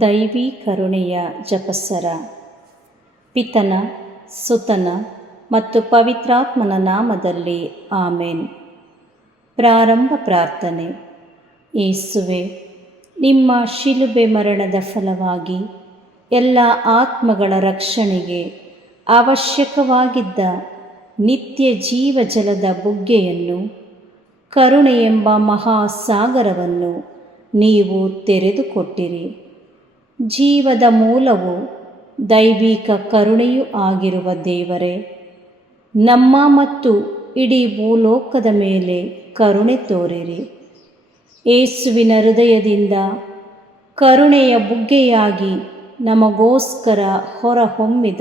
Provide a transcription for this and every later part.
ದೈವಿ ಕರುಣೆಯ ಜಪಸರ. ಪಿತನ, ಸುತನ ಮತ್ತು ಪವಿತ್ರಾತ್ಮನ ನಾಮದಲ್ಲಿ ಆಮೇನ್. ಪ್ರಾರಂಭ ಪ್ರಾರ್ಥನೆ. ಯೇಸುವೆ, ನಿಮ್ಮ ಶಿಲುಬೆ ಮರಣದ ಫಲವಾಗಿ ಎಲ್ಲ ಆತ್ಮಗಳ ರಕ್ಷಣೆಗೆ ಅವಶ್ಯಕವಾಗಿದ್ದ ನಿತ್ಯ ಜೀವಜಲದ ಬುಗ್ಗೆಯನ್ನು, ಕರುಣೆ ಎಂಬ ಮಹಾಸಾಗರವನ್ನು ನೀವು ತೆರೆದುಕೊಟ್ಟಿರಿ. ಜೀವದ ಮೂಲವೂ ದೈವಿಕ ಕರುಣೆಯೂ ಆಗಿರುವ ದೇವರೇ, ನಮ್ಮ ಮತ್ತು ಇಡೀ ಭೂಲೋಕದ ಮೇಲೆ ಕರುಣೆ ತೋರಿರಿ. ಯೇಸುವಿನ ಹೃದಯದಿಂದ ಕರುಣೆಯ ಬುಗ್ಗೆಯಾಗಿ ನಮಗೋಸ್ಕರ ಹೊರಹೊಮ್ಮಿದ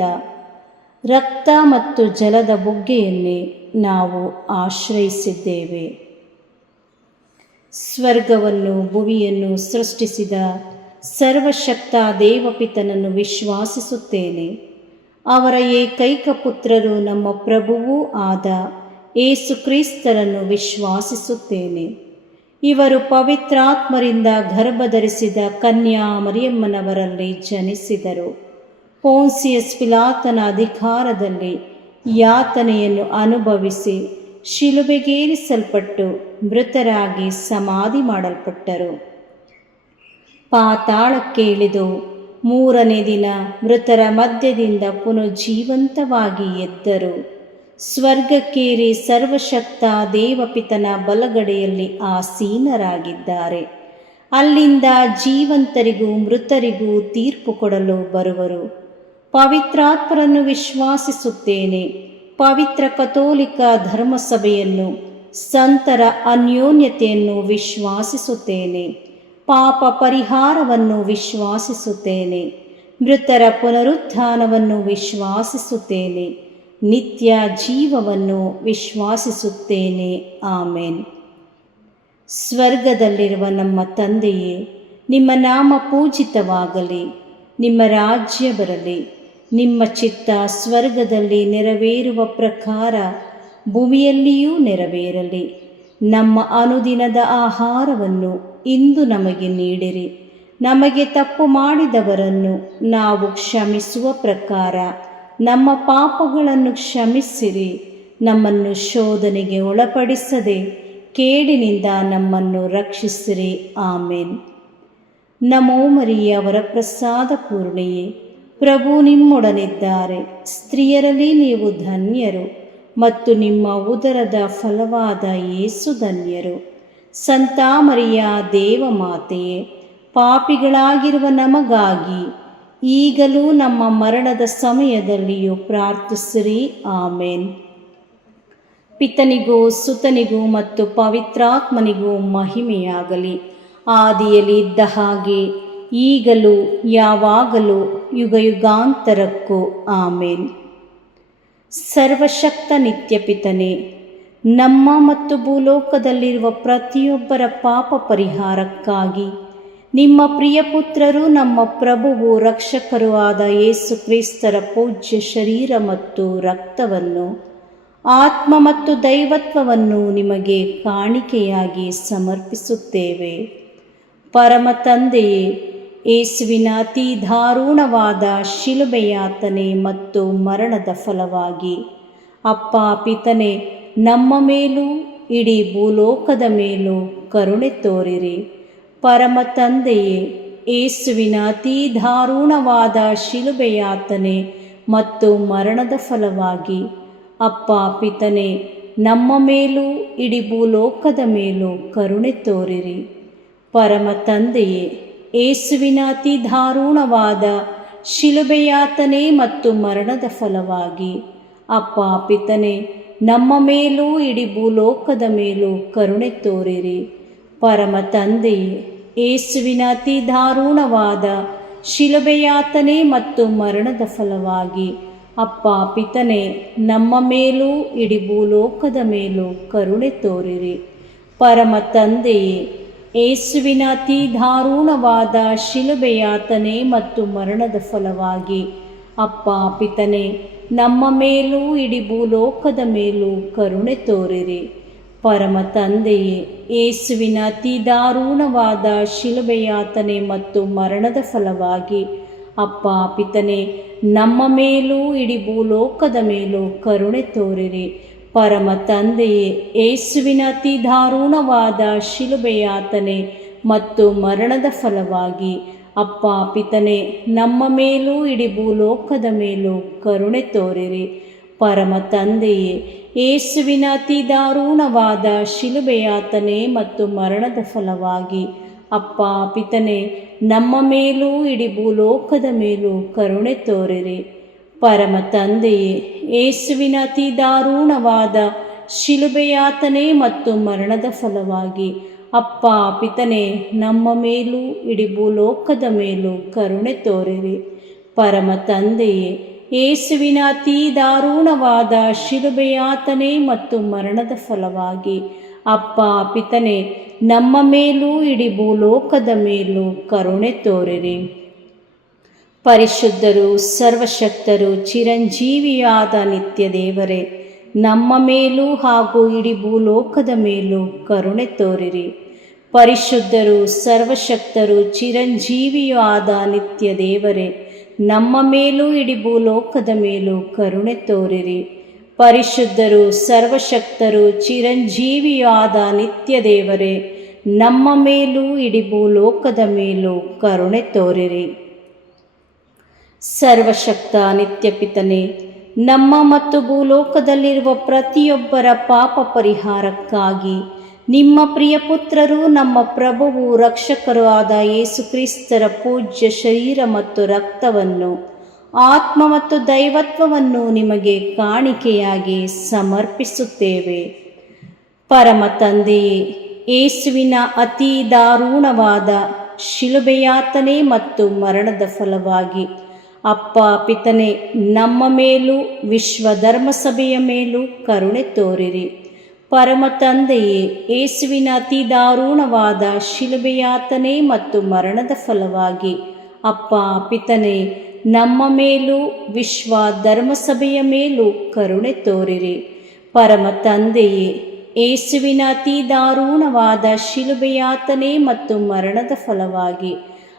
ರಕ್ತ ಮತ್ತು ಜಲದ ಬುಗ್ಗೆಯನ್ನೇ ನಾವು ಆಶ್ರಯಿಸಿದ್ದೇವೆ. ಸ್ವರ್ಗವನ್ನು ಭುವಿಯನ್ನು ಸೃಷ್ಟಿಸಿದ ಸರ್ವಶಕ್ತ ದೇವಪಿತನನ್ನು ವಿಶ್ವಾಸಿಸುತ್ತೇನೆ. ಅವರ ಏಕೈಕ ಪುತ್ರರು ನಮ್ಮ ಪ್ರಭುವೂ ಆದ ಯೇಸು ಕ್ರಿಸ್ತರನ್ನು ವಿಶ್ವಾಸಿಸುತ್ತೇನೆ. ಇವರು ಪವಿತ್ರಾತ್ಮರಿಂದ ಗರ್ಭಧರಿಸಿದ ಕನ್ಯಾ ಮರಿಯಮ್ಮನವರಲ್ಲಿ ಜನಿಸಿದರು. ಪೋನ್ಸಿಯಸ್ ಪಿಲಾತನ ಅಧಿಕಾರದಲ್ಲಿ ಯಾತನೆಯನ್ನು ಅನುಭವಿಸಿ ಶಿಲುಬೆಗೇರಿಸಲ್ಪಟ್ಟು ಮೃತರಾಗಿ ಸಮಾಧಿ ಮಾಡಲ್ಪಟ್ಟರು. ಪಾತಾಳಕ್ಕೆ ಇಳಿದು ಮೂರನೇ ದಿನ ಮೃತರ ಮಧ್ಯದಿಂದ ಪುನಃಜೀವಂತವಾಗಿ ಎದ್ದರು. ಸ್ವರ್ಗಕ್ಕೇರಿ ಸರ್ವಶಕ್ತ ದೇವಪಿತನ ಬಲಗಡೆಯಲ್ಲಿ ಆಸೀನರಾಗಿದ್ದಾರೆ. ಅಲ್ಲಿಂದ ಜೀವಂತರಿಗೂ ಮೃತರಿಗೂ ತೀರ್ಪು ಕೊಡಲು ಬರುವರು. ಪವಿತ್ರಾತ್ಮರನ್ನು ವಿಶ್ವಾಸಿಸುತ್ತೇನೆ. ಪವಿತ್ರ ಕಥೋಲಿಕ ಧರ್ಮಸಭೆಯನ್ನು, ಸಂತರ ಅನ್ಯೋನ್ಯತೆಯನ್ನು ವಿಶ್ವಾಸಿಸುತ್ತೇನೆ. ಪಾಪ ಪರಿಹಾರವನ್ನು ವಿಶ್ವಾಸಿಸುತ್ತೇನೆ. ಮೃತರ ಪುನರುತ್ಥಾನವನ್ನು ವಿಶ್ವಾಸಿಸುತ್ತೇನೆ. ನಿತ್ಯ ಜೀವವನ್ನು ವಿಶ್ವಾಸಿಸುತ್ತೇನೆ. ಆಮೇನ್. ಸ್ವರ್ಗದಲ್ಲಿರುವ ನಮ್ಮ ತಂದೆಯೇ, ನಿಮ್ಮ ನಾಮ ಪೂಜಿತವಾಗಲಿ. ನಿಮ್ಮ ರಾಜ್ಯ ಬರಲಿ. ನಿಮ್ಮ ಚಿತ್ತ ಸ್ವರ್ಗದಲ್ಲಿ ನೆರವೇರುವ ಪ್ರಕಾರ ಭೂಮಿಯಲ್ಲಿಯೂ ನೆರವೇರಲಿ. ನಮ್ಮ ಅನುದಿನದ ಆಹಾರವನ್ನು ಇಂದು ನಮಗೆ ನೀಡಿರಿ. ನಮಗೆ ತಪ್ಪು ಮಾಡಿದವರನ್ನು ನಾವು ಕ್ಷಮಿಸುವ ಪ್ರಕಾರ ನಮ್ಮ ಪಾಪಗಳನ್ನು ಕ್ಷಮಿಸಿರಿ. ನಮ್ಮನ್ನು ಶೋಧನೆಗೆ ಒಳಪಡಿಸದೆ ಕೇಡಿನಿಂದ ನಮ್ಮನ್ನು ರಕ್ಷಿಸಿರಿ. ಆಮೇನ್. ನಮೋ ಮರಿಯೇ, ಅವರ ಪ್ರಸಾದ ಪೂರ್ಣೆಯೇ, ಪ್ರಭು ನಿಮ್ಮೊಡನಿದ್ದಾರೆ. ಸ್ತ್ರೀಯರಲ್ಲಿ ನೀವು ಧನ್ಯರು ಮತ್ತು ನಿಮ್ಮ ಉದರದ ಫಲವಾದ ಯೇಸು ಧನ್ಯರು. ಸಂತ ಮರಿಯ ದೇವಮಾತೆಯೇ, ಪಾಪಿಗಳಾಗಿರುವ ನಮಗಾಗಿ ಈಗಲೂ ನಮ್ಮ ಮರಣದ ಸಮಯದಲ್ಲಿಯೂ ಪ್ರಾರ್ಥಿಸಿರಿ. ಆಮೇನ್. ಪಿತನಿಗೂ ಸುತನಿಗೂ ಮತ್ತು ಪವಿತ್ರಾತ್ಮನಿಗೂ ಮಹಿಮೆಯಾಗಲಿ. ಆದಿಯಲ್ಲಿ ಇದ್ದ ಹಾಗೆ ಈಗಲೂ ಯಾವಾಗಲೂ ಯುಗಯುಗಾಂತರಕ್ಕೂ ಆಮೇನ್. ಸರ್ವಶಕ್ತ ನಿತ್ಯ ಪಿತನೇ, ನಮ್ಮ ಮತ್ತು ಭೂಲೋಕದಲ್ಲಿರುವ ಪ್ರತಿಯೊಬ್ಬರ ಪಾಪ ಪರಿಹಾರಕ್ಕಾಗಿ ನಿಮ್ಮ ಪ್ರಿಯಪುತ್ರರು, ನಮ್ಮ ಪ್ರಭುವು ರಕ್ಷಕರೂ ಆದ ಯೇಸು ಕ್ರಿಸ್ತರ ಪೂಜ್ಯ ಶರೀರ ಮತ್ತು ರಕ್ತವನ್ನು, ಆತ್ಮ ಮತ್ತು ದೈವತ್ವವನ್ನು ನಿಮಗೆ ಕಾಣಿಕೆಯಾಗಿ ಸಮರ್ಪಿಸುತ್ತೇವೆ. ಪರಮ ತಂದೆಯೇ, ಯೇಸುವಿನ ಅತಿ ದಾರುಣವಾದ ಶಿಲುಬೆಯಾತನೆ ಮತ್ತು ಮರಣದ ಫಲವಾಗಿ ಅಪ್ಪ ಪಿತನೇ, ನಮ್ಮ ಮೇಲೂ ಇಡೀ ಭೂಲೋಕದ ಮೇಲೂ ಕರುಣೆ ತೋರಿರಿ. ಪರಮ ತಂದೆಯೇ, ಯೇಸುವಿನ ಅತಿ ದಾರುಣವಾದ ಶಿಲುಬೆಯಾತನೆ ಮತ್ತು ಮರಣದ ಫಲವಾಗಿ ಅಪ್ಪ ಪಿತನೇ, ನಮ್ಮ ಮೇಲೂ ಇಡೀ ಭೂಲೋಕದ ಮೇಲೂ ಕರುಣೆ ತೋರಿರಿ. ಪರಮ ತಂದೆಯೇ, ಯೇಸುವಿನ ಅತಿ ದಾರುಣವಾದ ಶಿಲುಬೆಯಾತನೆ ಮತ್ತು ಮರಣದ ಫಲವಾಗಿ ಅಪ್ಪ ಪಿತನೇ, ನಮ್ಮ ಮೇಲೂ ಇಡೀ ಭೂಲೋಕದ ಮೇಲೂ ಕರುಣೆ ತೋರಿರಿ. ಪರಮ ತಂದೆಯೇ, ಯೇಸುವಿನ ಅತಿ ದಾರುಣವಾದ ಶಿಲುಬೆಯಾತನೆ ಮತ್ತು ಮರಣದ ಫಲವಾಗಿ ಅಪ್ಪ ಪಿತನೇ, ನಮ್ಮ ಮೇಲೂ ಇಡೀ ಭೂಲೋಕದ ಮೇಲೂ ಕರುಣೆ ತೋರಿರಿ. ಪರಮ ತಂದೆಯೇ, ಯೇಸುವಿನ ಅತಿ ದಾರುಣವಾದ ಶಿಲುಬೆಯಾತನೆ ಮತ್ತು ಮರಣದ ಫಲವಾಗಿ ಅಪ್ಪ ಪಿತನೇ, ನಮ್ಮ ಮೇಲೂ ಇಡೀ ಭೂಲೋಕದ ಮೇಲೂ ಕರುಣೆ ತೋರಿರಿ. ಪರಮ ತಂದೆಯೇ, ಯೇಸುವಿನ ಅತಿ ದಾರುಣವಾದ ಶಿಲುಬೆಯಾತನೆ ಮತ್ತು ಮರಣದ ಫಲವಾಗಿ ಅಪ್ಪ ಪಿತನೇ, ನಮ್ಮ ಮೇಲೂ ಇಡೀ ಭೂಲೋಕದ ಮೇಲೂ ಕರುಣೆ ತೋರಿರಿ. ಪರಮ ತಂದೆಯೇ, ಯೇಸುವಿನ ಅತಿ ದಾರುಣವಾದ ಶಿಲುಬೆಯಾತನೆ ಮತ್ತು ಮರಣದ ಫಲವಾಗಿ ಅಪ್ಪ ಪಿತನೇ, ನಮ್ಮ ಮೇಲೂ ಇಡೀ ಭೂಲೋಕದ ಮೇಲೂ ಕರುಣೆ ತೋರಿರಿ. ಪರಮ ತಂದೆಯೇ, ಯೇಸುವಿನ ಅತಿ ದಾರುಣವಾದ ಶಿಲುಬೆಯಾತನೆ ಮತ್ತು ಮರಣದ ಫಲವಾಗಿ ಅಪ್ಪ ಪಿತನೇ, ನಮ್ಮ ಮೇಲೂ ಇಡೀ ಭೂಲೋಕದ ಮೇಲೂ ಕರುಣೆ ತೋರಿರಿ. ಪರಮ ತಂದೆಯೇ, ಯೇಸುವಿನ ಅತಿ ದಾರುಣವಾದ ಶಿಲುಬೆಯಾತನೆ ಮತ್ತು ಮರಣದ ಫಲವಾಗಿ ಅಪ್ಪ ಪಿತನೇ, ನಮ್ಮ ಮೇಲೂ ಇಡೀ ಭೂಲೋಕದ ಮೇಲೂ ಕರುಣೆ ತೋರಿರಿ. ಪರಮ ತಂದೆಯೇ, ಯೇಸುವಿನ ಅತಿ ದಾರುಣವಾದ ಶಿಲುಬೆಯಾತನೆ ಮತ್ತು ಮರಣದ ಫಲವಾಗಿ ಅಪ್ಪ ಪಿತನೇ, ನಮ್ಮ ಮೇಲೂ ಇಡೀ ಭೂಲೋಕದ ಮೇಲೂ ಕರುಣೆ ತೋರಿರಿ. ಪರಿಶುದ್ಧರು, ಸರ್ವಶಕ್ತರು, ಚಿರಂಜೀವಿಯಾದ ನಿತ್ಯ ದೇವರೇ, ನಮ್ಮ ಮೇಲೂ ಹಾಗೂ ಇಡೀ ಭೂಲೋಕದ ಮೇಲೂ ಕರುಣೆ ತೋರಿರಿ. ಪರಿಶುದ್ಧರು, ಸರ್ವಶಕ್ತರು, ಚಿರಂಜೀವಿಯೂ ಆದ ನಿತ್ಯ ದೇವರೇ, ನಮ್ಮ ಮೇಲೂ ಇಡೀ ಭೂಲೋಕದ ಮೇಲೂ ಕರುಣೆ ತೋರಿರಿ. ಪರಿಶುದ್ಧರು, ಸರ್ವಶಕ್ತರು, ಚಿರಂಜೀವಿಯೂ ಆದ ನಿತ್ಯ ದೇವರೇ, ನಮ್ಮ ಮೇಲೂ ಇಡೀ ಭೂಲೋಕದ ಮೇಲೂ ಕರುಣೆ ತೋರಿರಿ. ಸರ್ವಶಕ್ತ ನಿತ್ಯ ಪಿತನೇ, ನಮ್ಮ ಮತ್ತು ಭೂಲೋಕದಲ್ಲಿರುವ ಪ್ರತಿಯೊಬ್ಬರ ಪಾಪ ಪರಿಹಾರಕ್ಕಾಗಿ ನಿಮ್ಮ ಪ್ರಿಯ ಪುತ್ರರು, ನಮ್ಮ ಪ್ರಭುವು ರಕ್ಷಕರೂ ಆದ ಯೇಸು ಕ್ರಿಸ್ತರ ಪೂಜ್ಯ ಶರೀರ ಮತ್ತು ರಕ್ತವನ್ನು, ಆತ್ಮ ಮತ್ತು ದೈವತ್ವವನ್ನು ನಿಮಗೆ ಕಾಣಿಕೆಯಾಗಿ ಸಮರ್ಪಿಸುತ್ತೇವೆ. ಪರಮ ತಂದೆಯೇ, ಯೇಸುವಿನ ಅತಿ ದಾರುಣವಾದ ಶಿಲುಬೆಯಾತನೆ ಮತ್ತು ಮರಣದ ಫಲವಾಗಿ ಅಪ್ಪ ಪಿತನೇ, ನಮ್ಮ ಮೇಲೂ ವಿಶ್ವ ಧರ್ಮಸಭೆಯ ಮೇಲೂ ಕರುಣೆ ತೋರಿರಿ. ಪರಮ ತಂದೆಯೇ, ಯೇಸುವಿನ ಅತಿ ದಾರುಣವಾದ ಶಿಲುಬೆಯಾತನೆ ಮತ್ತು ಮರಣದ ಫಲವಾಗಿ ಅಪ್ಪ ಪಿತನೇ, ನಮ್ಮ ಮೇಲೂ ವಿಶ್ವ ಧರ್ಮಸಭೆಯ ಮೇಲೂ ಕರುಣೆ ತೋರಿರಿ. ಪರಮ ತಂದೆಯೇ, ಯೇಸುವಿನ ಅತಿ ದಾರುಣವಾದ ಶಿಲುಬೆಯಾತನೆ ಮತ್ತು ಮರಣದ ಫಲವಾಗಿ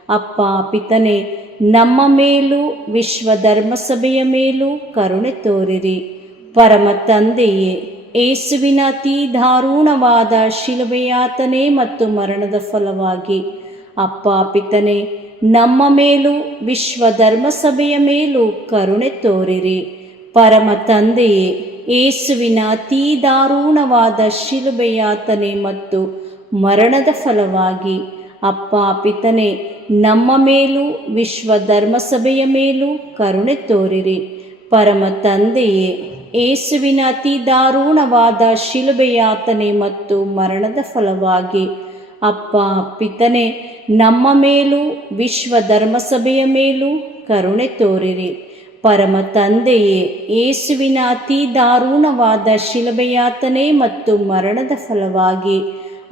ಅಪ್ಪ ಪಿತನೇ, ನಮ್ಮ ಮೇಲೂ ವಿಶ್ವ ಧರ್ಮಸಭೆಯ ಮೇಲೂ ಕರುಣೆ ತೋರಿರಿ. ಪರಮ ತಂದೆಯೇ, ಯೇಸುವಿನ ಅತಿ ದಾರುಣವಾದ ಶಿಲುಬೆಯಾತನೆ ಮತ್ತು ಮರಣದ ಫಲವಾಗಿ ಅಪ್ಪ ಪಿತನೇ, ನಮ್ಮ ಮೇಲೂ ವಿಶ್ವ ಧರ್ಮಸಭೆಯ ಮೇಲೂ ಕರುಣೆ ತೋರಿರಿ. ಪರಮ ತಂದೆಯೇ, ಯೇಸುವಿನ ಅತಿ ದಾರುಣವಾದ ಶಿಲುಬೆಯಾತನೆ ಮತ್ತು ಮರಣದ ಫಲವಾಗಿ ಅಪ್ಪ ಪಿತನೇ, ನಮ್ಮ ಮೇಲೂ ವಿಶ್ವ ಧರ್ಮಸಭೆಯ ಮೇಲೂ ಕರುಣೆ ತೋರಿರಿ. ಪರಮ ತಂದೆಯೇ, ಯೇಸುವಿನ ಅತಿ ದಾರುಣವಾದ ಶಿಲುಬೆಯಾತನೆ ಮತ್ತು ಮರಣದ ಫಲವಾಗಿ ಅಪ್ಪ ಪಿತನೇ, ನಮ್ಮ ಮೇಲೂ ವಿಶ್ವ ಧರ್ಮಸಭೆಯ ಮೇಲೂ ಕರುಣೆ ತೋರಿರಿ. ಪರಮ ತಂದೆಯೇ, ಯೇಸುವಿನ ಅತಿ ದಾರುಣವಾದ ಶಿಲುಬೆಯಾತನೆ ಮತ್ತು ಮರಣದ ಫಲವಾಗಿ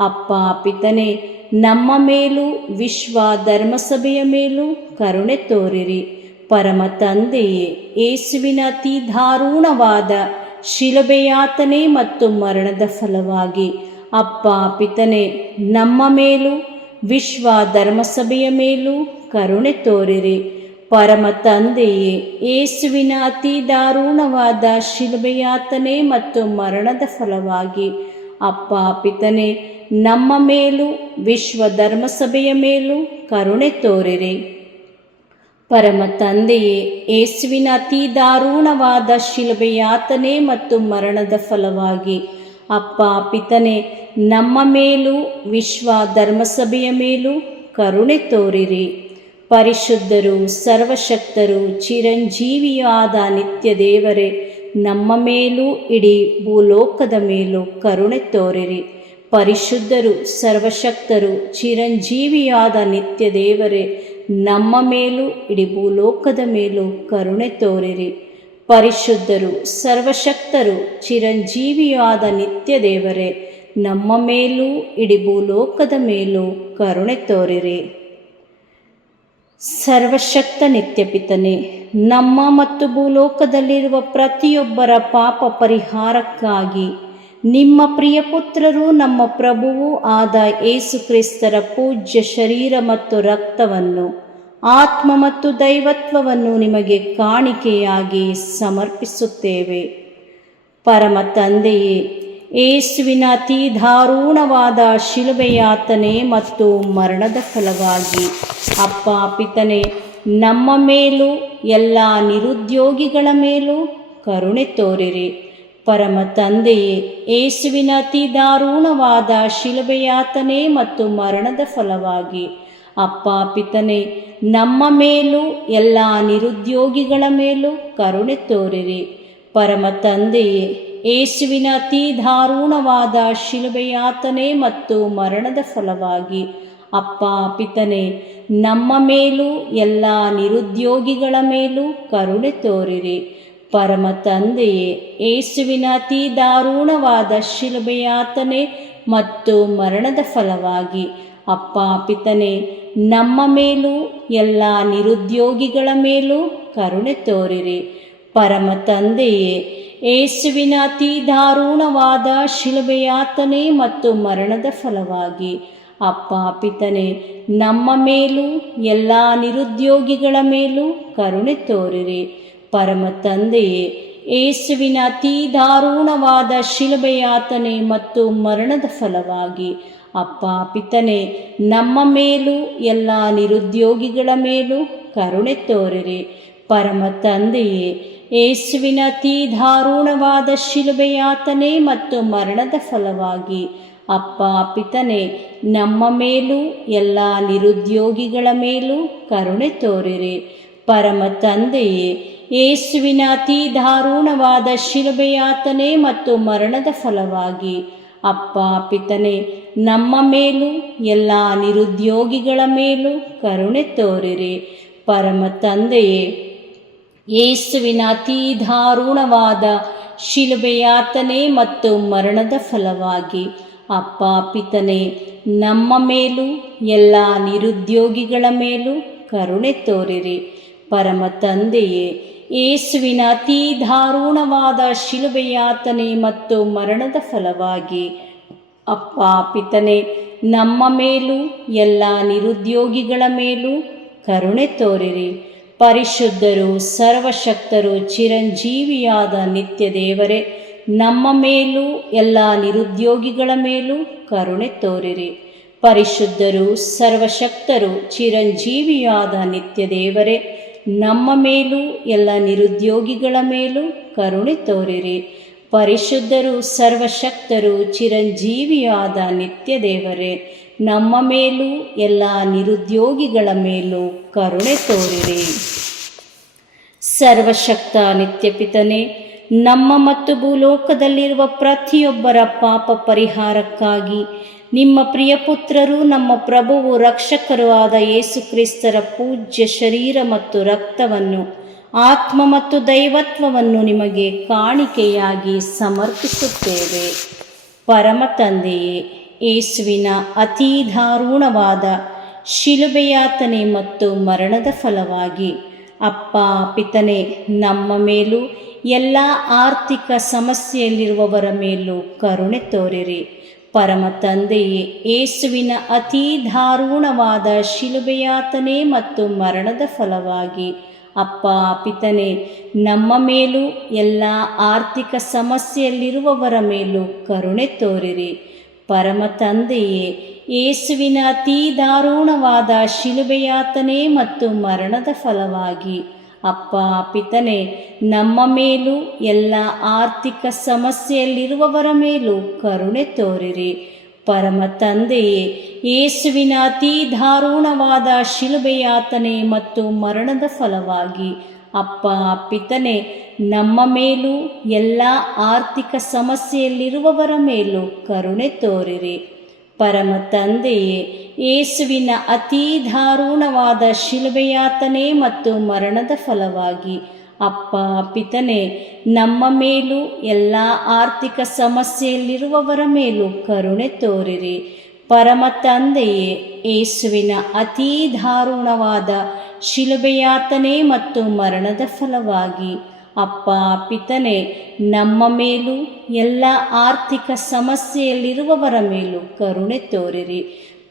ಅಪ್ಪ ಪಿತನೇ, ನಮ್ಮ ಮೇಲೂ ವಿಶ್ವ ಧರ್ಮಸಭೆಯ ಮೇಲೂ ಕರುಣೆ ತೋರಿರಿ. ಪರಮ ತಂದೆಯೇ, ಯೇಸುವಿನ ಅತಿ ದಾರುಣವಾದ ಶಿಲುಬೆಯಾತನೆ ಮತ್ತು ಮರಣದ ಫಲವಾಗಿ ಅಪ್ಪ ಪಿತನೇ, ನಮ್ಮ ಮೇಲೂ ವಿಶ್ವ ಧರ್ಮಸಭೆಯ ಮೇಲೂ ಕರುಣೆ ತೋರಿರಿ. ಪರಮ ತಂದೆಯೇ, ಯೇಸುವಿನ ಅತಿ ದಾರುಣವಾದ ಶಿಲುಬೆಯಾತನೆ ಮತ್ತು ಮರಣದ ಫಲವಾಗಿ ಅಪ್ಪ ಪಿತನೇ, ನಮ್ಮ ಮೇಲೂ ವಿಶ್ವ ಧರ್ಮಸಭೆಯ ಮೇಲೂ ಕರುಣೆ ತೋರಿರಿ. ಪರಮ ತಂದೆಯೇ, ಯೇಸುವಿನ ಅತಿ ದಾರುಣವಾದ ಶಿಲುಬೆಯಾತನೆ ಮತ್ತು ಮರಣದ ಫಲವಾಗಿ ಅಪ್ಪ ಪಿತನೇ, ನಮ್ಮ ಮೇಲೂ ವಿಶ್ವ ಧರ್ಮಸಭೆಯ ಮೇಲೂ ಕರುಣೆ ತೋರಿರಿ. ಪರಿಶುದ್ಧರು, ಸರ್ವಶಕ್ತರು, ಚಿರಂಜೀವಿಯೂ ಆದ ನಿತ್ಯ ದೇವರೇ, ನಮ್ಮ ಮೇಲೂ ಇಡೀ ಭೂಲೋಕದ ಮೇಲೂ ಕರುಣೆ ತೋರಿರಿ. ಪರಿಶುದ್ಧರು, ಸರ್ವಶಕ್ತರು, ಚಿರಂಜೀವಿಯೂ ಆದ ನಿತ್ಯ ದೇವರೇ, ನಮ್ಮ ಮೇಲೂ ಇಡೀ ಭೂಲೋಕದ ಮೇಲೂ ಕರುಣೆ ತೋರಿರಿ. ಪರಿಶುದ್ಧರು, ಸರ್ವಶಕ್ತರು, ಚಿರಂಜೀವಿಯೂ ಆದ ನಿತ್ಯ ದೇವರೇ, ನಮ್ಮ ಮೇಲೂ ಇಡೀ ಭೂಲೋಕದ ಮೇಲೂ ಕರುಣೆ ತೋರಿರಿ. ಸರ್ವಶಕ್ತ ನಿತ್ಯ ಪಿತನೇ, ನಮ್ಮ ಮತ್ತು ಭೂಲೋಕದಲ್ಲಿರುವ ಪ್ರತಿಯೊಬ್ಬರ ಪಾಪ ಪರಿಹಾರಕ್ಕಾಗಿ ನಿಮ್ಮ ಪ್ರಿಯ ಪುತ್ರರು ನಮ್ಮ ಪ್ರಭುವೂ ಆದ ಯೇಸು ಕ್ರಿಸ್ತರ ಪೂಜ್ಯ ಶರೀರ ಮತ್ತು ರಕ್ತವನ್ನು, ಆತ್ಮ ಮತ್ತು ದೈವತ್ವವನ್ನು ನಿಮಗೆ ಕಾಣಿಕೆಯಾಗಿ ಸಮರ್ಪಿಸುತ್ತೇವೆ. ಪರಮ ತಂದೆಯೇ, ಯೇಸುವಿನ ಅತಿ ದಾರುಣವಾದ ಶಿಲುಬೆಯಾತನೆ ಮತ್ತು ಮರಣದ ಫಲವಾಗಿ ಅಪ್ಪ ಪಿತನೇ, ನಮ್ಮ ಮೇಲೂ ಎಲ್ಲ ನಿರುದ್ಯೋಗಿಗಳ ಮೇಲೂ ಕರುಣೆ ತೋರಿರಿ. ಪರಮ ತಂದೆಯೇ, ಯೇಸುವಿನ ಅತಿ ದಾರುಣವಾದ ಶಿಲುಬೆಯಾತನೆ ಮತ್ತು ಮರಣದ ಫಲವಾಗಿ ಅಪ್ಪ ಪಿತನೇ, ನಮ್ಮ ಮೇಲೂ ಎಲ್ಲ ನಿರುದ್ಯೋಗಿಗಳ ಮೇಲೂ ಕರುಣೆ ತೋರಿರಿ. ಪರಮ ತಂದೆಯೇ, ಯೇಸುವಿನ ಅತಿ ದಾರುಣವಾದ ಶಿಲುಬೆಯಾತನೆ ಮತ್ತು ಮರಣದ ಫಲವಾಗಿ ಅಪ್ಪ ಪಿತನೇ, ನಮ್ಮ ಮೇಲೂ ಎಲ್ಲ ನಿರುದ್ಯೋಗಿಗಳ ಮೇಲೂ ಕರುಣೆ ತೋರಿರಿ. ಪರಮ ತಂದೆಯೇ, ಯೇಸುವಿನ ಅತಿ ದಾರುಣವಾದ ಶಿಲುಬೆಯಾತನೆ ಮತ್ತು ಮರಣದ ಫಲವಾಗಿ ಅಪ್ಪ ಪಿತನೇ, ನಮ್ಮ ಮೇಲೂ ಎಲ್ಲ ನಿರುದ್ಯೋಗಿಗಳ ಮೇಲೂ ಕರುಣೆ ತೋರಿರಿ. ಪರಮ ತಂದೆಯೇ, ಯೇಸುವಿನ ಅತಿ ದಾರುಣವಾದ ಶಿಲುಬೆಯಾತನೆ ಮತ್ತು ಮರಣದ ಫಲವಾಗಿ ಅಪ್ಪ ಪಿತನೇ, ನಮ್ಮ ಮೇಲೂ ಎಲ್ಲ ನಿರುದ್ಯೋಗಿಗಳ ಮೇಲೂ ಕರುಣೆ ತೋರಿರಿ. ಪರಮ ತಂದೆಯೇ, ಯೇಸುವಿನ ಅತಿ ದಾರುಣವಾದ ಶಿಲುಬೆಯಾತನೆ ಮತ್ತು ಮರಣದ ಫಲವಾಗಿ ಅಪ್ಪ ಪಿತನೇ, ನಮ್ಮ ಮೇಲೂ ಎಲ್ಲ ನಿರುದ್ಯೋಗಿಗಳ ಮೇಲೂ ಕರುಣೆ ತೋರಿರಿ. ಪರಮ ತಂದೆಯೇ, ಯೇಸುವಿನ ಅತಿ ದಾರುಣವಾದ ಶಿಲುಬೆಯಾತನೆ ಮತ್ತು ಮರಣದ ಫಲವಾಗಿ ಅಪ್ಪ ಪಿತನೇ, ನಮ್ಮ ಮೇಲೂ ಎಲ್ಲ ನಿರುದ್ಯೋಗಿಗಳ ಮೇಲೂ ಕರುಣೆ ತೋರಿರಿ. ಪರಮ ತಂದೆಯೇ, ಯೇಸುವಿನ ಅತಿ ದಾರುಣವಾದ ಶಿಲುಬೆಯಾತನೆ ಮತ್ತು ಮರಣದ ಫಲವಾಗಿ ಅಪ್ಪ ಪಿತನೇ, ನಮ್ಮ ಮೇಲೂ ಎಲ್ಲ ನಿರುದ್ಯೋಗಿಗಳ ಮೇಲೂ ಕರುಣೆ ತೋರಿರಿ. ಪರಮ ತಂದೆಯೇ, ಯೇಸುವಿನ ಅತಿ ದಾರುಣವಾದ ಶಿಲುಬೆಯಾತನೆ ಮತ್ತು ಮರಣದ ಫಲವಾಗಿ ಅಪ್ಪ ಪಿತನೇ, ನಮ್ಮ ಮೇಲೂ ಎಲ್ಲ ನಿರುದ್ಯೋಗಿಗಳ ಮೇಲೂ ಕರುಣೆ ತೋರಿರಿ. ಪರಮ ತಂದೆಯೇ, ಯೇಸುವಿನ ಅತಿ ದಾರುಣವಾದ ಶಿಲುಬೆಯಾತನೆ ಮತ್ತು ಮರಣದ ಫಲವಾಗಿ ಅಪ್ಪ ಪಿತನೇ, ನಮ್ಮ ಮೇಲೂ ಎಲ್ಲ ನಿರುದ್ಯೋಗಿಗಳ ಮೇಲೂ ಕರುಣೆ ತೋರಿರಿ. ಪರಿಶುದ್ಧರು, ಸರ್ವಶಕ್ತರು, ಚಿರಂಜೀವಿಯಾದ ನಿತ್ಯ ದೇವರೇ, ನಮ್ಮ ಮೇಲೂ ಎಲ್ಲ ನಿರುದ್ಯೋಗಿಗಳ ಮೇಲೂ ಕರುಣೆ ತೋರಿರಿ. ಪರಿಶುದ್ಧರು, ಸರ್ವಶಕ್ತರು, ಚಿರಂಜೀವಿಯಾದ ನಿತ್ಯ ದೇವರೇ, ನಮ್ಮ ಮೇಲೂ ಎಲ್ಲ ನಿರುದ್ಯೋಗಿಗಳ ಮೇಲೂ ಕರುಣೆ ತೋರಿರಿ. ಪರಿಶುದ್ಧರು, ಸರ್ವಶಕ್ತರು, ಚಿರಂಜೀವಿಯಾದ ನಿತ್ಯ ದೇವರೇ, ನಮ್ಮ ಮೇಲೂ ಎಲ್ಲ ನಿರುದ್ಯೋಗಿಗಳ ಮೇಲೂ ಕರುಣೆ ತೋರಿರಿ. ಸರ್ವಶಕ್ತ ನಿತ್ಯಪಿತನೇ, ನಮ್ಮ ಮತ್ತು ಭೂಲೋಕದಲ್ಲಿರುವ ಪ್ರತಿಯೊಬ್ಬರ ಪಾಪ ಪರಿಹಾರಕ್ಕಾಗಿ ನಿಮ್ಮ ಪ್ರಿಯಪುತ್ರರು, ನಮ್ಮ ಪ್ರಭುವು ರಕ್ಷಕರೂ ಆದ ಯೇಸು ಕ್ರಿಸ್ತರ ಪೂಜ್ಯ ಶರೀರ ಮತ್ತು ರಕ್ತವನ್ನು, ಆತ್ಮ ಮತ್ತು ದೈವತ್ವವನ್ನು ನಿಮಗೆ ಕಾಣಿಕೆಯಾಗಿ ಸಮರ್ಪಿಸುತ್ತೇವೆ. ಪರಮ ತಂದೆಯೇ, ಯೇಸುವಿನ ಅತಿ ದಾರುಣವಾದ ಶಿಲುಬೆಯಾತನೆ ಮತ್ತು ಮರಣದ ಫಲವಾಗಿ ಅಪ್ಪ ಪಿತನೇ, ನಮ್ಮ ಮೇಲೂ ಎಲ್ಲ ಆರ್ಥಿಕ ಸಮಸ್ಯೆಯಲ್ಲಿರುವವರ ಮೇಲೂ ಕರುಣೆ ತೋರಿರಿ. ಪರಮ ತಂದೆಯೇ, ಯೇಸುವಿನ ಅತಿ ದಾರುಣವಾದ ಶಿಲುಬೆಯಾತನೆ ಮತ್ತು ಮರಣದ ಫಲವಾಗಿ ಅಪ್ಪ ಪಿತನೇ, ನಮ್ಮ ಮೇಲೂ ಎಲ್ಲ ಆರ್ಥಿಕ ಸಮಸ್ಯೆಯಲ್ಲಿರುವವರ ಮೇಲೂ ಕರುಣೆ ತೋರಿರಿ. ಪರಮ ತಂದೆಯೇ, ಯೇಸುವಿನ ಅತಿ ದಾರುಣವಾದ ಶಿಲುಬೆಯಾತನೆ ಮತ್ತು ಮರಣದ ಫಲವಾಗಿ ಅಪ್ಪ ಪಿತನೇ, ನಮ್ಮ ಮೇಲೂ ಎಲ್ಲ ಆರ್ಥಿಕ ಸಮಸ್ಯೆಯಲ್ಲಿರುವವರ ಮೇಲೂ ಕರುಣೆ ತೋರಿರಿ. ಪರಮ ತಂದೆಯೇ, ಯೇಸುವಿನ ಅತಿ ದಾರುಣವಾದ ಶಿಲುಬೆಯಾತನೆ ಮತ್ತು ಮರಣದ ಫಲವಾಗಿ ಅಪ್ಪ ಪಿತನೇ, ನಮ್ಮ ಮೇಲೂ ಎಲ್ಲ ಆರ್ಥಿಕ ಸಮಸ್ಯೆಯಲ್ಲಿರುವವರ ಮೇಲೂ ಕರುಣೆ ತೋರಿರಿ. ಪರಮ ತಂದೆಯೇ, ಯೇಸುವಿನ ಅತಿ ದಾರುಣವಾದ ಶಿಲುಬೆಯಾತನೆ ಮತ್ತು ಮರಣದ ಫಲವಾಗಿ ಅಪ್ಪ ಪಿತನೇ, ನಮ್ಮ ಮೇಲೂ ಎಲ್ಲ ಆರ್ಥಿಕ ಸಮಸ್ಯೆಯಲ್ಲಿರುವವರ ಮೇಲೂ ಕರುಣೆ ತೋರಿರಿ. ಪರಮ ತಂದೆಯೇ, ಯೇಸುವಿನ ಅತಿ ದಾರುಣವಾದ ಶಿಲುಬೆಯಾತನೆ ಮತ್ತು ಮರಣದ ಫಲವಾಗಿ ಅಪ್ಪ ಪಿತನೇ, ನಮ್ಮ ಮೇಲೂ ಎಲ್ಲ ಆರ್ಥಿಕ ಸಮಸ್ಯೆಯಲ್ಲಿರುವವರ ಮೇಲೂ ಕರುಣೆ ತೋರಿರಿ.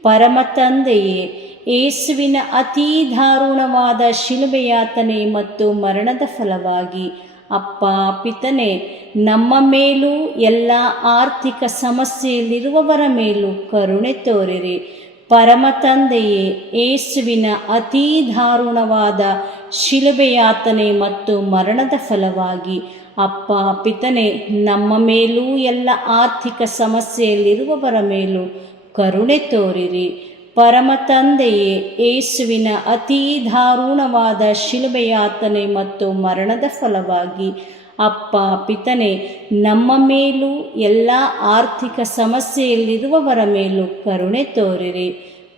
ಪರಮ ತಂದೆಯೇ, ಯೇಸುವಿನ ಅತೀ ದಾರುಣವಾದ ಶಿಲುಬೆಯಾತನೆ ಮತ್ತು ಮರಣದ ಫಲವಾಗಿ ಅಪ್ಪ ಪಿತನೇ, ನಮ್ಮ ಮೇಲೂ ಎಲ್ಲ ಆರ್ಥಿಕ ಸಮಸ್ಯೆಯಲ್ಲಿರುವವರ ಮೇಲೂ ಕರುಣೆ ತೋರಿರಿ. ಪರಮ ತಂದೆಯೇ, ಯೇಸುವಿನ ಅತೀ ದಾರುಣವಾದ ಶಿಲುಬೆಯಾತನೆ ಮತ್ತು ಮರಣದ ಫಲವಾಗಿ ಅಪ್ಪ ಪಿತನೇ, ನಮ್ಮ ಮೇಲೂ ಎಲ್ಲ ಆರ್ಥಿಕ ಸಮಸ್ಯೆಯಲ್ಲಿರುವವರ ಮೇಲೂ ಕರುಣೆ ತೋರಿರಿ. ಪರಮ ತಂದೆಯೇ, ಯೇಸುವಿನ ಅತೀ ದಾರುಣವಾದ ಶಿಲುಬೆಯಾತನೆ ಮತ್ತು ಮರಣದ ಫಲವಾಗಿ ಅಪ್ಪ ಪಿತನೇ, ನಮ್ಮ ಮೇಲೂ ಎಲ್ಲ ಆರ್ಥಿಕ ಸಮಸ್ಯೆಯಲ್ಲಿರುವವರ ಮೇಲೂ ಕರುಣೆ ತೋರಿರಿ.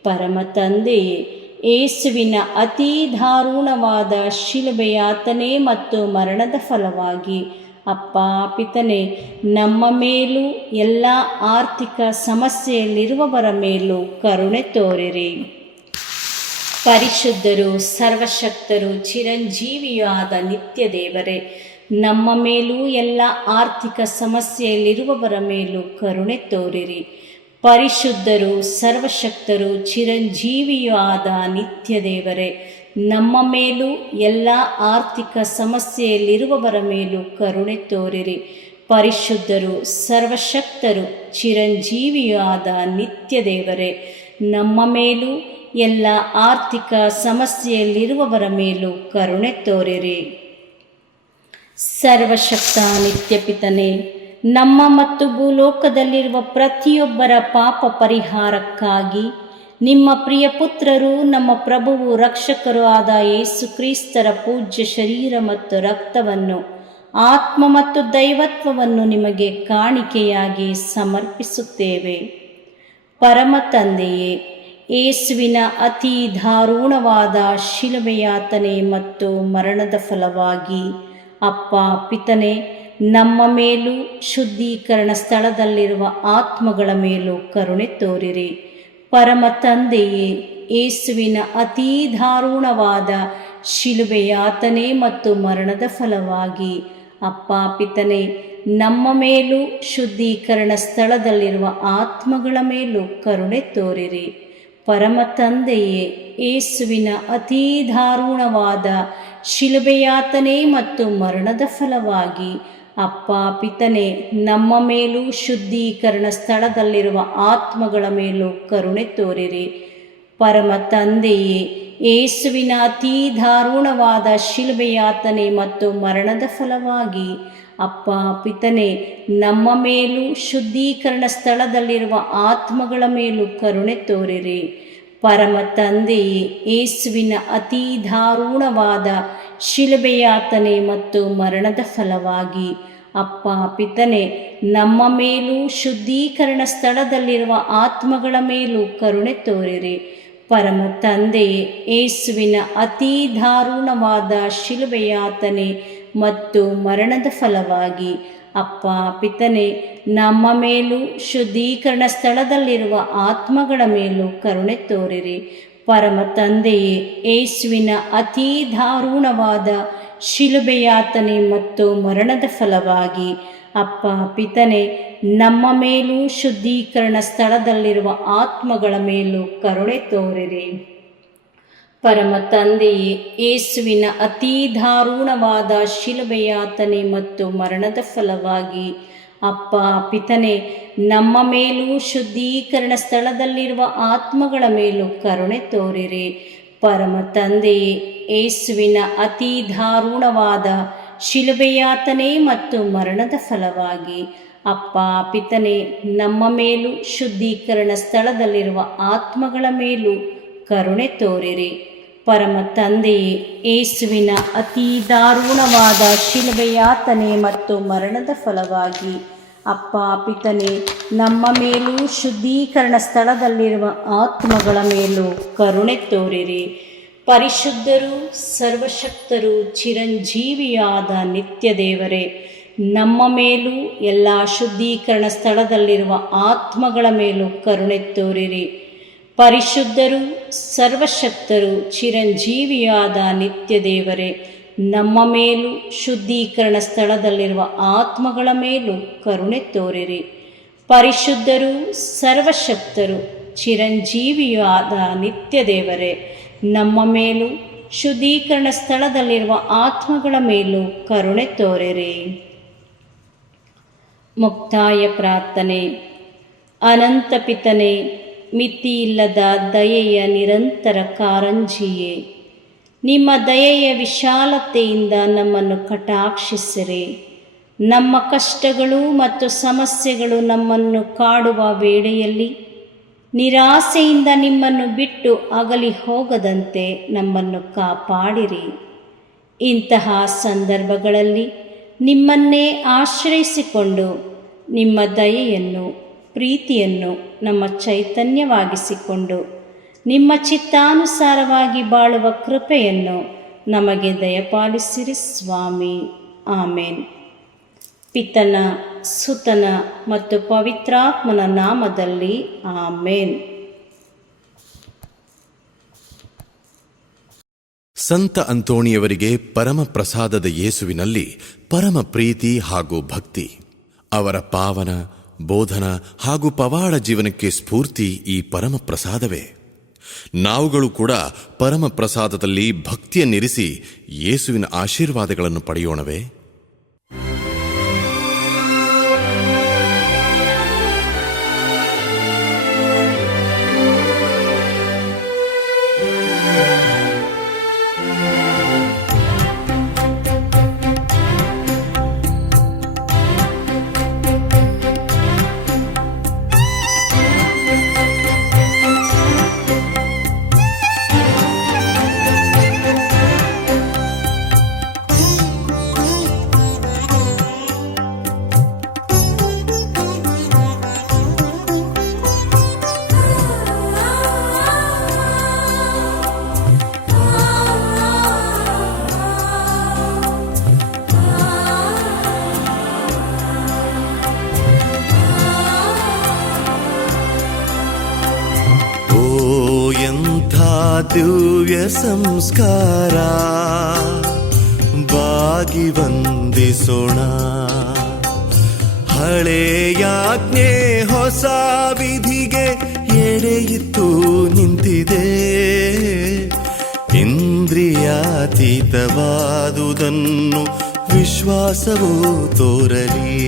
ಪರಮ ತಂದೆಯೇ, ಯೇಸುವಿನ ಅತೀ ದಾರುಣವಾದ ಶಿಲುಬೆಯಾತನೆ ಮತ್ತು ಮರಣದ ಫಲವಾಗಿ ಅಪ್ಪ ಪಿತನೇ, ನಮ್ಮ ಮೇಲೂ ಎಲ್ಲ ಆರ್ಥಿಕ ಸಮಸ್ಯೆಯಲ್ಲಿರುವವರ ಮೇಲೂ ಕರುಣೆ ತೋರಿರಿ. ಪರಿಶುದ್ಧರು, ಸರ್ವಶಕ್ತರು, ಚಿರಂಜೀವಿಯೂ ಆದ ನಿತ್ಯ ದೇವರೇ, ನಮ್ಮ ಮೇಲೂ ಎಲ್ಲ ಆರ್ಥಿಕ ಸಮಸ್ಯೆಯಲ್ಲಿರುವವರ ಮೇಲೂ ಕರುಣೆ ತೋರಿರಿ. ಪರಿಶುದ್ಧರು, ಸರ್ವಶಕ್ತರು, ಚಿರಂಜೀವಿಯೂ ಆದ ನಿತ್ಯ ದೇವರೇ, ನಮ್ಮ ಮೇಲೂ ಎಲ್ಲ ಆರ್ಥಿಕ ಸಮಸ್ಯೆಯಲ್ಲಿರುವವರ ಮೇಲೂ ಕರುಣೆ ತೋರಿರಿ. ಪರಿಶುದ್ಧರು, ಸರ್ವಶಕ್ತರು, ಚಿರಂಜೀವಿಯೂ ಆದ ನಿತ್ಯ ದೇವರೇ, ನಮ್ಮ ಮೇಲೂ ಎಲ್ಲ ಆರ್ಥಿಕ ಸಮಸ್ಯೆಯಲ್ಲಿರುವವರ ಮೇಲೂ ಕರುಣೆ ತೋರಿರಿ. ಸರ್ವಶಕ್ತ ನಿತ್ಯ ಪಿತನೇ, ನಮ್ಮ ಮತ್ತು ಭೂಲೋಕದಲ್ಲಿರುವ ಪ್ರತಿಯೊಬ್ಬರ ಪಾಪ ಪರಿಹಾರಕ್ಕಾಗಿ ನಿಮ್ಮ ಪ್ರಿಯ ಪುತ್ರರು, ನಮ್ಮ ಪ್ರಭುವು ರಕ್ಷಕರೂ ಆದ ಯೇಸು ಕ್ರಿಸ್ತರ ಪೂಜ್ಯ ಶರೀರ ಮತ್ತು ರಕ್ತವನ್ನು, ಆತ್ಮ ಮತ್ತು ದೈವತ್ವವನ್ನು ನಿಮಗೆ ಕಾಣಿಕೆಯಾಗಿ ಸಮರ್ಪಿಸುತ್ತೇವೆ. ಪರಮ ತಂದೆಯೇ, ಯೇಸುವಿನ ಅತೀ ದಾರುಣವಾದ ಶಿಲುಬೆಯಾತನೆ ಮತ್ತು ಮರಣದ ಫಲವಾಗಿ ಅಪ್ಪ ಪಿತನೇ, ನಮ್ಮ ಮೇಲೂ ಶುದ್ಧೀಕರಣ ಸ್ಥಳದಲ್ಲಿರುವ ಆತ್ಮಗಳ ಮೇಲೂ ಕರುಣೆ ತೋರಿರಿ. ಪರಮ ತಂದೆಯೇ, ಯೇಸುವಿನ ಅತೀ ದಾರುಣವಾದ ಶಿಲುಬೆಯಾತನೆ ಮತ್ತು ಮರಣದ ಫಲವಾಗಿ ಅಪ್ಪ ಪಿತನೇ, ನಮ್ಮ ಮೇಲೂ ಶುದ್ಧೀಕರಣ ಸ್ಥಳದಲ್ಲಿರುವ ಆತ್ಮಗಳ ಮೇಲೂ ಕರುಣೆ ತೋರಿರಿ. ಪರಮ ತಂದೆಯೇ, ಯೇಸುವಿನ ಅತೀ ದಾರುಣವಾದ ಶಿಲುಬೆಯಾತನೆ ಮತ್ತು ಮರಣದ ಫಲವಾಗಿ ಅಪ್ಪ ಪಿತನೇ, ನಮ್ಮ ಮೇಲೂ ಶುದ್ಧೀಕರಣ ಸ್ಥಳದಲ್ಲಿರುವ ಆತ್ಮಗಳ ಮೇಲೂ ಕರುಣೆ ತೋರಿರಿ. ಪರಮ ತಂದೆಯೇ, ಯೇಸುವಿನ ಅತೀ ದಾರುಣವಾದ ಶಿಲುಬೆಯಾತನೆ ಮತ್ತು ಮರಣದ ಫಲವಾಗಿ ಅಪ್ಪ ಪಿತನೇ, ನಮ್ಮ ಮೇಲೂ ಶುದ್ಧೀಕರಣ ಸ್ಥಳದಲ್ಲಿರುವ ಆತ್ಮಗಳ ಮೇಲೂ ಕರುಣೆ ತೋರಿರಿ. ಪರಮ ತಂದೆಯೇ, ಯೇಸುವಿನ ಅತೀ ದಾರುಣವಾದ ಶಿಲುಬೆಯಾತನೆ ಮತ್ತು ಮರಣದ ಫಲವಾಗಿ ಅಪ್ಪ ಪಿತನೇ, ನಮ್ಮ ಮೇಲೂ ಶುದ್ಧೀಕರಣ ಸ್ಥಳದಲ್ಲಿರುವ ಆತ್ಮಗಳ ಮೇಲೂ ಕರುಣೆ ತೋರಿರಿ. ಪರಮ ತಂದೆಯೇ, ಯೇಸುವಿನ ಅತೀ ದಾರುಣವಾದ ಶಿಲುಬೆಯಾತನೆ ಮತ್ತು ಮರಣದ ಫಲವಾಗಿ ಅಪ್ಪ ಪಿತನೇ, ನಮ್ಮ ಮೇಲೂ ಶುದ್ಧೀಕರಣ ಸ್ಥಳದಲ್ಲಿರುವ ಆತ್ಮಗಳ ಮೇಲೂ ಕರುಣೆ ತೋರಿರಿ. ಪರಮ ತಂದೆಯೇ, ಯೇಸುವಿನ ಅತೀ ದಾರುಣವಾದ ಶಿಲುಬೆಯಾತನೆ ಮತ್ತು ಮರಣದ ಫಲವಾಗಿ ಅಪ್ಪ ಪಿತನೇ, ನಮ್ಮ ಮೇಲೂ ಶುದ್ಧೀಕರಣ ಸ್ಥಳದಲ್ಲಿರುವ ಆತ್ಮಗಳ ಮೇಲೂ ಕರುಣೆ ತೋರಿರಿ. ಪರಮ ತಂದೆಯೇ, ಯೇಸುವಿನ ಅತೀ ದಾರುಣವಾದ ಶಿಲುಬೆಯಾತನೆ ಮತ್ತು ಮರಣದ ಫಲವಾಗಿ ಅಪ್ಪ ಪಿತನೇ, ನಮ್ಮ ಮೇಲೂ ಶುದ್ಧೀಕರಣ ಸ್ಥಳದಲ್ಲಿರುವ ಆತ್ಮಗಳ ಮೇಲೂ ಕರುಣೆ ತೋರಿರಿ. ಪರಮ ತಂದೆಯೇ, ಯೇಸುವಿನ ಅತೀ ದಾರುಣವಾದ ಶಿಲುಬೆಯಾತನೆ ಮತ್ತು ಮರಣದ ಫಲವಾಗಿ ಅಪ್ಪ ಪಿತನೇ, ನಮ್ಮ ಮೇಲೂ ಶುದ್ಧೀಕರಣ ಸ್ಥಳದಲ್ಲಿರುವ ಆತ್ಮಗಳ ಮೇಲೂ ಕರುಣೆ ತೋರಿರಿ. ಪರಮ ತಂದೆಯೇ, ಯೇಸುವಿನ ಅತೀ ದಾರುಣವಾದ ಶಿಲುಬೆಯಾತನೆ ಮತ್ತು ಮರಣದ ಫಲವಾಗಿ ಅಪ್ಪ ಪಿತನೇ, ನಮ್ಮ ಮೇಲೂ ಶುದ್ಧೀಕರಣ ಸ್ಥಳದಲ್ಲಿರುವ ಆತ್ಮಗಳ ಮೇಲೂ ಕರುಣೆ ತೋರಿರಿ. ಪರಿಶುದ್ಧರು, ಸರ್ವಶಕ್ತರು, ಚಿರಂಜೀವಿಯಾದ ನಿತ್ಯ ದೇವರೇ, ನಮ್ಮ ಮೇಲೂ ಎಲ್ಲ ಶುದ್ಧೀಕರಣ ಸ್ಥಳದಲ್ಲಿರುವ ಆತ್ಮಗಳ ಮೇಲೂ ಕರುಣೆ ತೋರಿರಿ. ಪರಿಶುದ್ಧರು, ಸರ್ವಶಕ್ತರು, ಚಿರಂಜೀವಿಯಾದ ನಿತ್ಯ ದೇವರೇ, ನಮ್ಮ ಮೇಲೂ ಶುದ್ಧೀಕರಣ ಸ್ಥಳದಲ್ಲಿರುವ ಆತ್ಮಗಳ ಮೇಲೂ ಕರುಣೆ ತೋರಿರಿ. ಪರಿಶುದ್ಧರು, ಸರ್ವಶಕ್ತರು, ಚಿರಂಜೀವಿಯೂ ಆದ ನಿತ್ಯ ದೇವರೇ, ನಮ್ಮ ಮೇಲೂ ಶುದ್ಧೀಕರಣ ಸ್ಥಳದಲ್ಲಿರುವ ಆತ್ಮಗಳ ಮೇಲೂ ಕರುಣೆ ತೋರಿರಿ. ಮುಕ್ತಾಯ ಪ್ರಾರ್ಥನೆ. ಅನಂತ ಪಿತನೇ, ಮಿತಿಯಿಲ್ಲದ ದಯೆಯ ನಿರಂತರ ಕಾರಂಜಿಯೇ, ನಿಮ್ಮ ದಯೆಯ ವಿಶಾಲತೆಯಿಂದ ನಮ್ಮನ್ನು ಕಟಾಕ್ಷಿಸಿರಿ. ನಮ್ಮ ಕಷ್ಟಗಳು ಮತ್ತು ಸಮಸ್ಯೆಗಳು ನಮ್ಮನ್ನು ಕಾಡುವ ವೇಳೆಯಲ್ಲಿ ನಿರಾಸೆಯಿಂದ ನಿಮ್ಮನ್ನು ಬಿಟ್ಟು ಅಗಲಿ ಹೋಗದಂತೆ ನಮ್ಮನ್ನು ಕಾಪಾಡಿರಿ. ಇಂತಹ ಸಂದರ್ಭಗಳಲ್ಲಿ ನಿಮ್ಮನ್ನೇ ಆಶ್ರಯಿಸಿಕೊಂಡು ನಿಮ್ಮ ದಯೆಯನ್ನು, ಪ್ರೀತಿಯನ್ನು ನಮ್ಮ ಚೈತನ್ಯವಾಗಿಸಿಕೊಂಡು ನಿಮ್ಮ ಚಿತ್ತಾನುಸಾರವಾಗಿ ಬಾಳುವ ಕೃಪೆಯನ್ನು ನಮಗೆ ದಯಪಾಲಿಸಿರಿ ಸ್ವಾಮಿ. ಆಮೇನ್. ಪಿತನ, ಸುತನ ಮತ್ತು ಪವಿತ್ರಾತ್ಮನ ನಾಮದಲ್ಲಿ ಆಮೇನ್. ಸಂತ ಅಂತೋಣಿಯವರಿಗೆ ಪರಮ ಪ್ರಸಾದದ ಯೇಸುವಿನಲ್ಲಿ ಪರಮ ಪ್ರೀತಿ ಹಾಗೂ ಭಕ್ತಿ. ಅವರ ಪಾವನ ಬೋಧನ ಹಾಗೂ ಪವಾಡ ಜೀವನಕ್ಕೆ ಸ್ಫೂರ್ತಿ ಈ ಪರಮ ಪ್ರಸಾದವೇ. ನಾವುಗಳು ಕೂಡ ಪರಮ ಪ್ರಸಾದದಲ್ಲಿ ಭಕ್ತಿಯನ್ನಿರಿಸಿ ಯೇಸುವಿನ ಆಶೀರ್ವಾದಗಳನ್ನು ಪಡೆಯೋಣವೇ? ದಿವ್ಯ ಸಂಸ್ಕಾರ ಬಾಗಿ ವಂದಿಸೋಣ. ಹಳೆಯಾಜ್ಞೆ ಹೊಸ ವಿಧಿಗೆ ಎಡೆಯಿತ್ತು ನಿಂತಿದೆ. ಇಂದ್ರಿಯಾತೀತವಾದುದನ್ನು ವಿಶ್ವಾಸವು ತೋರಲಿ.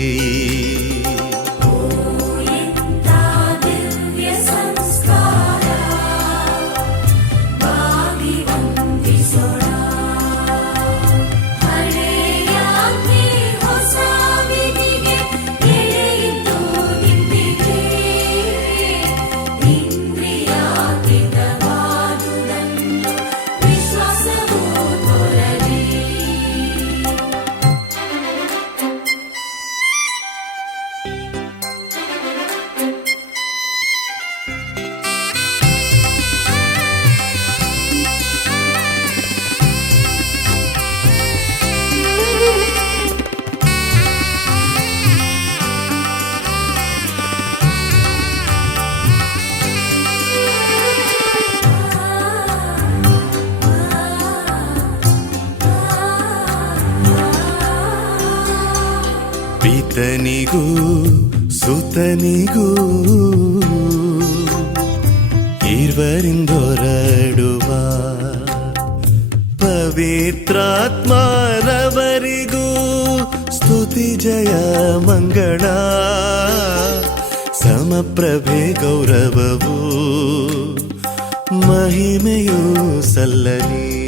ಪಿತನಿಗೂ ಸುತನಿಗೂ ಇರುವರಿಂದೊರಡುವ ಪವಿತ್ರಾತ್ಮರವರಿಗೂ ಸ್ತುತಿ ಜಯ ಮಂಗಳ. ಸಮಪ್ರಭೆ ಗೌರವವು ಮಹಿಮೆಯೂ ಸಲ್ಲಲಿ.